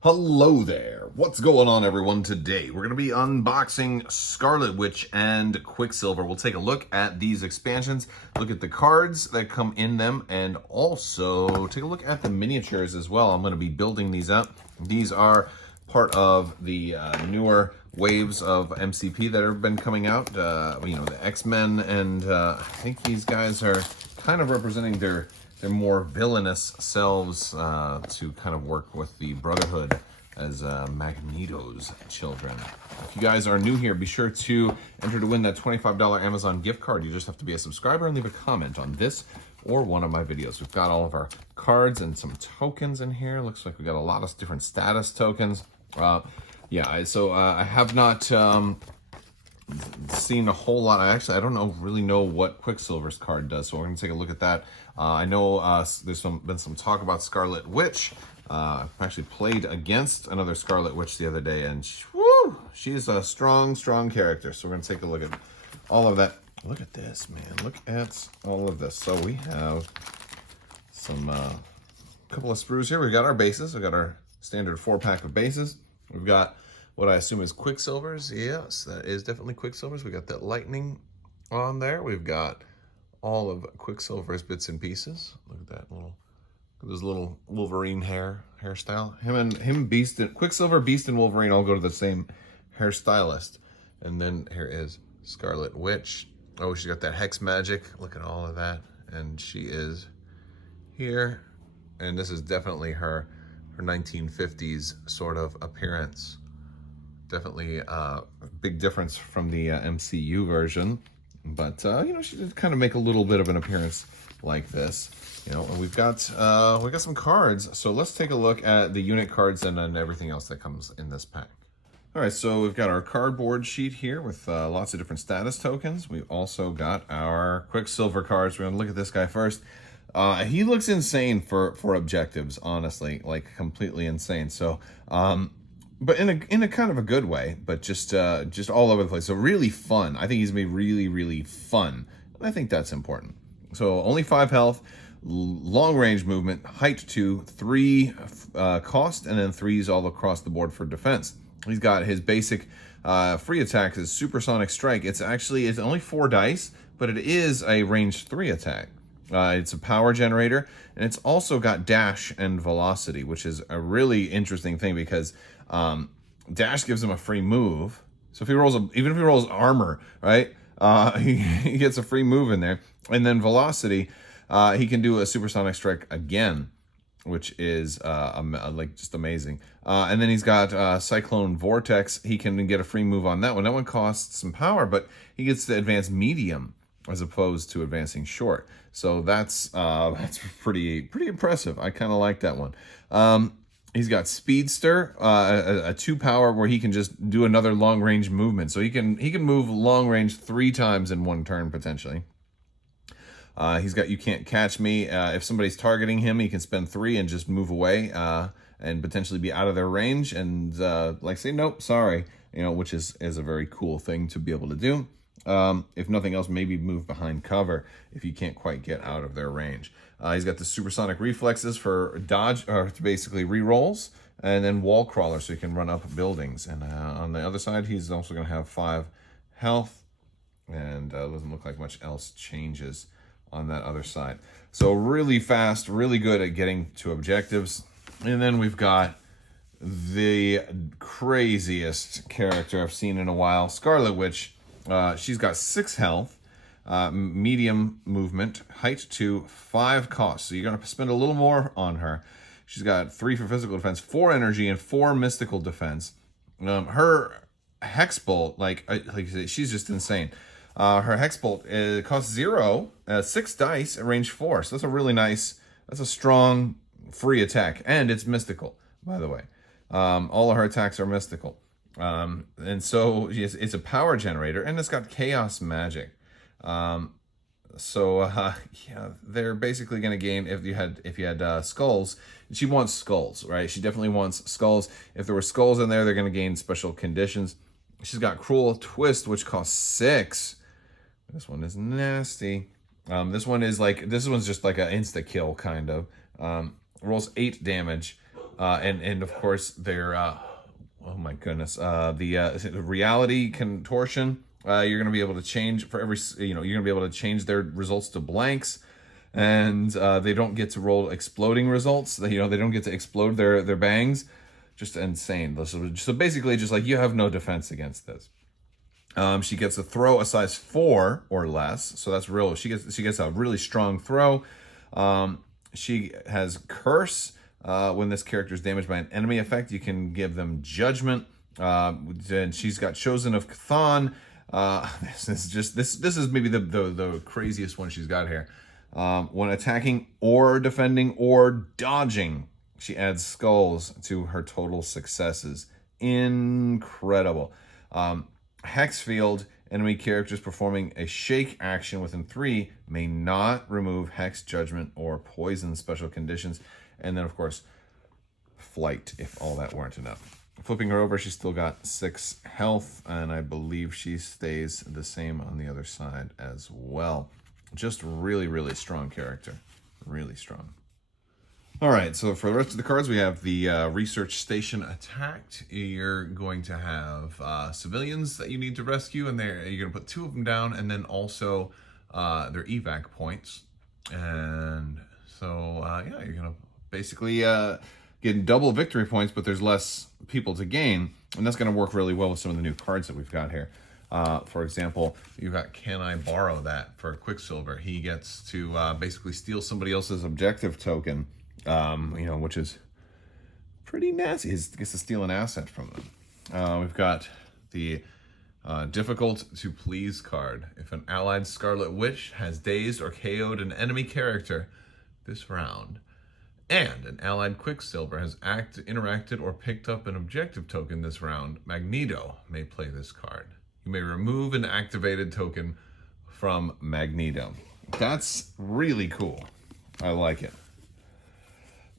Hello there. What's going on, everyone? Today we're going to be unboxing Scarlet Witch and Quicksilver. We'll take a look at these expansions, look at the cards that come in them, and also take a look at the miniatures as well. I'm going to be building these up. These are part of the newer waves of MCP that have been coming out. The X-Men, and I think these guys are kind of representing their more villainous selves to kind of work with the Brotherhood as Magneto's children. If you guys are new here, be sure to enter to win that $25 Amazon gift card. You just have to be a subscriber and leave a comment on this or one of my videos. We've got all of our cards and some tokens in here. Looks like we got a lot of different status tokens. I have not seen a whole lot. I don't really know what Quicksilver's card does, so we're going to take a look at that. I know there's been some talk about Scarlet Witch. I actually played against another Scarlet Witch the other day, and she's a strong character. So we're going to take a look at all of that. Look at this, man. Look at all of this. So we have some couple of sprues here. We've got our bases. We've got our standard 4-pack of bases. We've got what I assume is Quicksilver's. Yes, that is definitely Quicksilver's. We got that lightning on there. We've got all of Quicksilver's bits and pieces. Look at that this little Wolverine hairstyle. Quicksilver, Beast, and Wolverine all go to the same hairstylist. And then here is Scarlet Witch. Oh, she's got that hex magic. Look at all of that. And she is here. And this is definitely her 1950s sort of appearance. Definitely a big difference from the MCU version, but she did kind of make a little bit of an appearance like this. And we've got some cards, so let's take a look at the unit cards and then everything else that comes in this pack. All right, so we've got our cardboard sheet here with lots of different status tokens. We've also got our Quicksilver cards. We're gonna look at this guy first. He looks insane for objectives, honestly, like completely insane. So, but in a kind of a good way, but just all over the place. So really fun. I think he's gonna be really fun. I think that's important. So only 5 health, long range movement, height 2, 3 cost, and then 3s all across the board for defense. He's got his basic free attack, his supersonic strike. It's only 4 dice, but it is a range 3 attack. It's a power generator, and it's also got dash and velocity, which is a really interesting thing because dash gives him a free move. So if he rolls even if he rolls armor, right, he gets a free move in there. And then velocity, he can do a supersonic strike again, which is just amazing. And then he's got Cyclone Vortex. He can get a free move on that one. That one costs some power, but he gets the advanced medium as opposed to advancing short. So that's pretty impressive. I kind of like that one. He's got Speedster, a 2 power where he can just do another long range movement. So he can move long range 3 times in one turn potentially. He's got You Can't Catch Me. If somebody's targeting him, he can spend 3 and just move away and potentially be out of their range and say nope, sorry, which is a very cool thing to be able to do. If nothing else, maybe move behind cover if you can't quite get out of their range. He's got the supersonic reflexes for dodge, or basically re-rolls, and then wall crawler so he can run up buildings. And on the other side, he's also going to have 5 health, and doesn't look like much else changes on that other side. So really fast, really good at getting to objectives. And then we've got the craziest character I've seen in a while, Scarlet Witch. She's got 6 health, medium movement, height 2, 5 cost. So you're going to spend a little more on her. She's got 3 for physical defense, 4 energy, and 4 mystical defense. Her hex bolt, she's just insane. Her hex bolt costs 0, 6 dice at range 4. So that's a strong free attack, and it's mystical, by the way. All of her attacks are mystical. And so it's a power generator, and it's got chaos magic. They're basically going to gain if you had skulls. She wants skulls, right? She definitely wants skulls. If there were skulls in there, they're going to gain special conditions. She's got Cruel Twist, which costs 6. This one is nasty. This one's just like an insta kill kind of. Rolls 8 damage. And of course their oh my goodness, the reality contortion. You're gonna be able to change for every, you're gonna be able to change their results to blanks, and they don't get to roll exploding results. They don't get to explode their bangs. Just insane. So basically, just like, you have no defense against this. She gets a throw a size 4 or less, so that's real. She gets a really strong throw. She has curse. When this character is damaged by an enemy effect, you can give them judgment. And she's got chosen of Cthon. This is maybe the craziest one she's got here. When attacking or defending or dodging, she adds skulls to her total successes. Incredible. Hex field, enemy characters performing a shake action within 3 may not remove hex, judgment, or poison special conditions. And then, of course, flight, if all that weren't enough. Flipping her over, she's still got 6 health, and I believe she stays the same on the other side as well. Just really, really strong character. Really strong. All right, so for the rest of the cards, we have the research station attacked. You're going to have civilians that you need to rescue, and you're going to put 2 of them down, and then also their evac points. And so, yeah, you're going to basically get double victory points, but there's less people to gain, and that's going to work really well with some of the new cards that we've got here. For example, you've got Can I Borrow That for Quicksilver. He gets to basically steal somebody else's objective token, which is pretty nasty. He gets to steal an asset from them. We've got the Difficult to Please card. If an allied Scarlet Witch has dazed or KO'd an enemy character this round, and an allied Quicksilver has interacted or picked up an objective token this round, Magneto may play this card. You may remove an activated token from Magneto. That's really cool. I like it.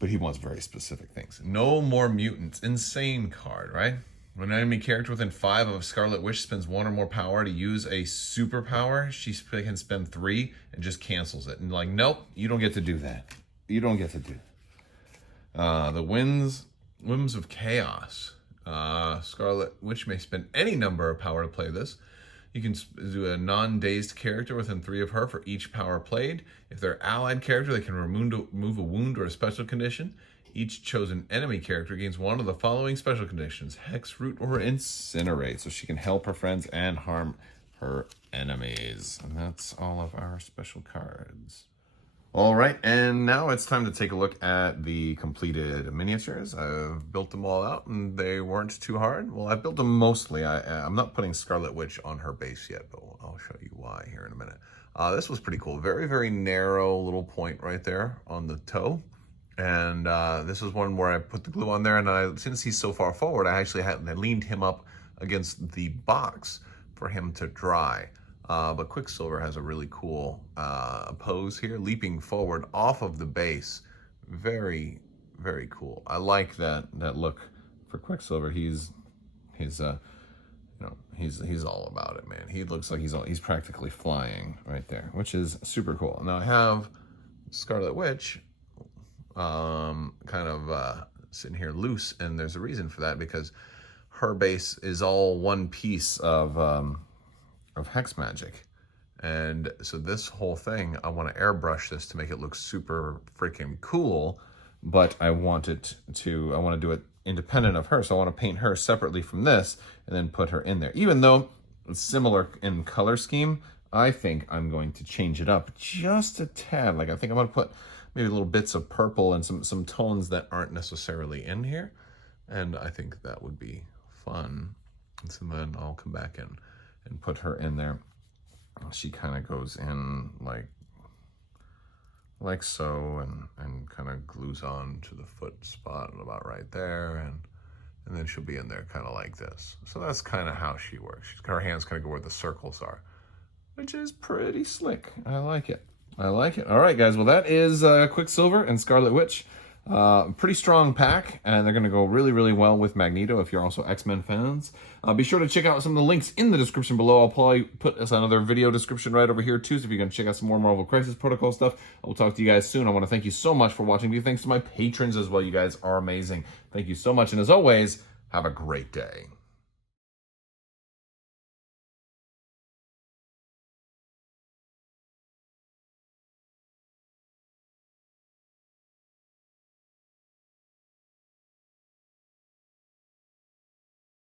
But he wants very specific things. No More Mutants. Insane card, right? When an enemy character within 5 of Scarlet Witch spends 1 or more power to use a superpower, she can spend 3 and just cancels it. And like, nope, you don't get to do that. You don't get to do that. The Whims of Chaos. Scarlet Witch may spend any number of power to play this. You can do a non-dazed character within 3 of her for each power played. If they're allied character, they can remove a wound or a special condition. Each chosen enemy character gains 1 of the following special conditions: Hex, Root, or Incinerate. So she can help her friends and harm her enemies. And that's all of our special cards. All right, and now it's time to take a look at the completed miniatures. I've built them all out, and they weren't too hard. Well, I built them mostly. I'm not putting Scarlet Witch on her base yet, but I'll show you why here in a minute. This was pretty cool. Very, very narrow little point right there on the toe. And this is one where I put the glue on there, and since he's so far forward, I actually leaned him up against the box for him to dry. But Quicksilver has a really cool pose here, leaping forward off of the base. Very, very cool. I like that look for Quicksilver. He's all about it, man. He looks like he's practically flying right there, which is super cool. Now I have Scarlet Witch sitting here loose, and there's a reason for that, because her base is all one piece of hex magic. And so this whole thing, I want to airbrush this to make it look super freaking cool, but I want to do it independent of her. So I want to paint her separately from this and then put her in there. Even though it's similar in color scheme, I think I'm going to change it up just a tad. Like, I think I'm going to put maybe little bits of purple and some tones that aren't necessarily in here. And I think that would be fun. And so then I'll come back in and put her in there. She kind of goes in like so, and kind of glues on to the foot spot about right there, and then she'll be in there kind of like this. So that's kind of how she works. Her hands kind of go where the circles are, which is pretty slick. I like it. I like it. All right, guys. Well, that is Quicksilver and Scarlet Witch. Pretty strong pack, and they're going to go really, really well with Magneto if you're also X-Men fans. Be sure to check out some of the links in the description below. I'll probably put another video description right over here too, so if you're going to check out some more Marvel Crisis Protocol stuff. I will talk to you guys soon. I want to thank you so much for watching. Big thanks to my patrons as well. You guys are amazing. Thank you so much, and as always, have a great day.